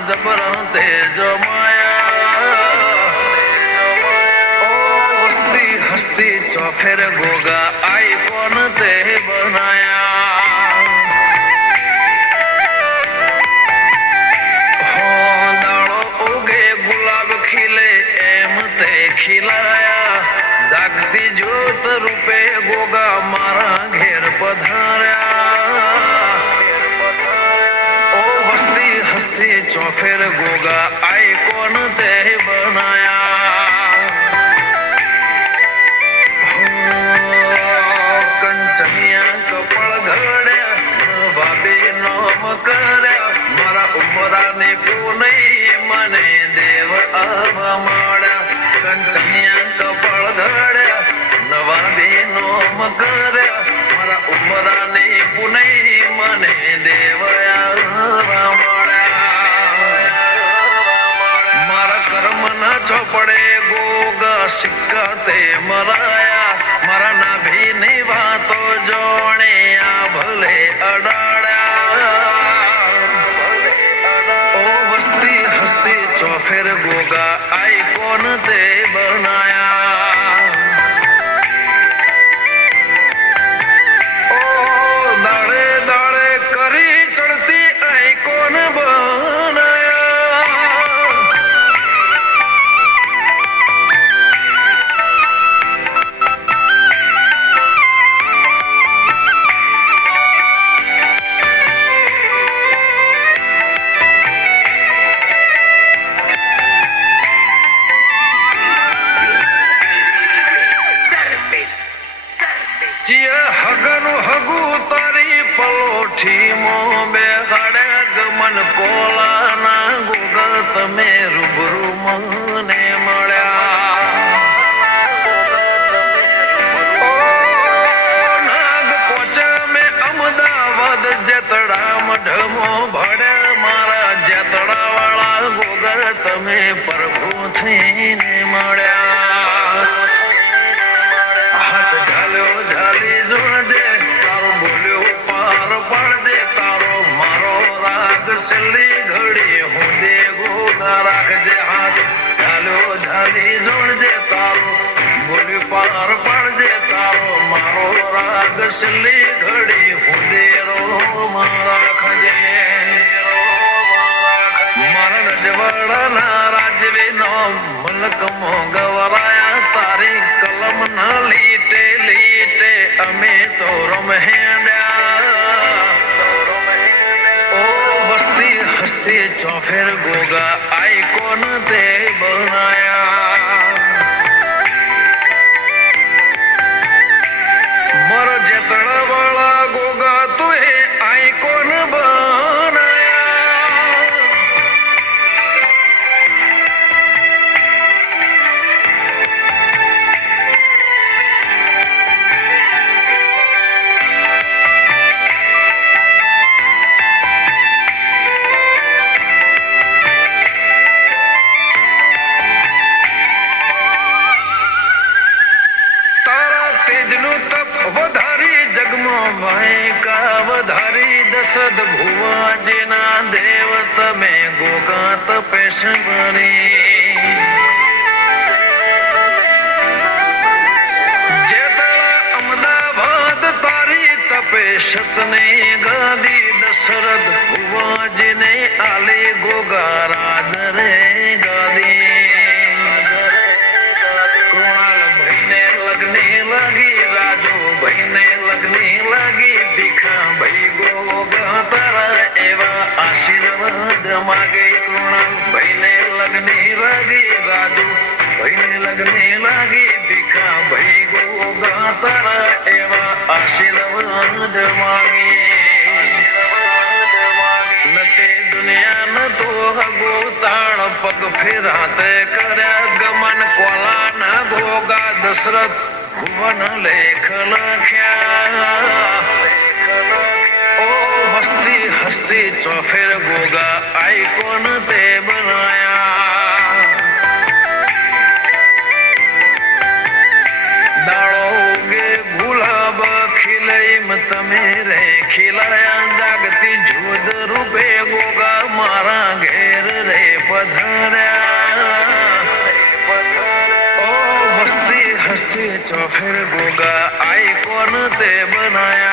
જબર તેજ માયા ઓ વસ્તી હસ્તી ચોફેર ગોગા આઈ કોણ તે બનાયા હો દાડો ઉગે ગુલાબ ખીલે એમ તે ખીલાયા જાગતી જ્યોત રૂપે ગોગા મારા ઘેર પધાર્યા ઓ વસ્તી હસ્તી ચોફેર ગોગા આઈ કોણ તે બનાયા કંચનિયા કપળ ઘડ્યા બાબે નોમ કર્યા મારા ઉમરાને પૂનઈ મને દેવ આવા મળ્યા કંચનિયા કપળ ઘડ્યા નવા બેનો કર્યા મારા ઉમરાને પુનઈ મને દેવયા મળ્યા મારા કર્મ ના ચોપડે ગોગા સિક્કા તે મરાયા મારા નાભી ની વાતો જોણે આ ભલે અડાડ્યા ઓ વસ્તી હસ્તી ચોફેર ગોગા આઈ કોણ તે બનાયા હગનું હગું તારી પલોઠી મો બેહાડે ગમન કોલાના ગોગા તમે રૂબરૂ મને મળ્યા નાગ પોચે મેં અમદાવાદ જેતડા મઢમો ભડે મારા જેતડા વાળા ગોગા તમે પ્રભુ થઈને મળ્યા હાથ ઝાલ્યો ઝાલી જોડે તારો બોલ્યો પાર પાડજે તારો મારો રાગ છેલ્લી ઘડી હું દે ગોગા રાખજે હાથ ઝાલ્યો ઝાલી જોડજે તારો બોલ્યો પાર પાડજે તારો મારો રાગ છેલ્લી ઘડી હું દે રો રાખજે મારા રજવાડાના રાજવીનો મલક મોગવરાયા તારી કલમ ના લીટે લીટે અમે તો રમહેડ્યા ઓ વસ્તી હસ્તી ચોફેર ગોગા આઈ કોણ તે બનાયા મારો જેતડા વાળા ગોગા તું આઈ કોણ બનાયા વધારી દશરથ ભુવાજીના દેવ તમે ગોગા તપેશ્વરી જેતળા અમદાવાદ તારી તપેશતની ગાદી દશરથ ભુવાજીને આલી ગોગા રાજ રે ગાદી કૃણાલ ભાઈને લગ્ની લાગી રાજુ ભાઈને લગ્ની લાગી ભીખા ભાઈ ગોગા તારા એવા આશીર્વાદ માગે કૃણાલ ભાઈને લગ્ની લાગી રાજુ ભાઈને લગ્ની લાગી ભીખા ભાઈ ગોગા તારા એવા આશીર્વાદ માગે નતે દુનિયા ન તો હગો તાણ પગ ફેરાતે કર્યા ગમન કોલાના ગોગા દશરથ ભુવન લેખ લખ્યા ઓ હસ્તી હસ્તી ચોફેર ગોગા આઈ કોણ તે બનાયા દાળો ઉગે ગુલાબ ખીલઈ તમે રે ખીલાયા જાગતી જુદ રૂપે ગોગા મારા ઘેર चो फिर गोगा आईकॉन ते बनाया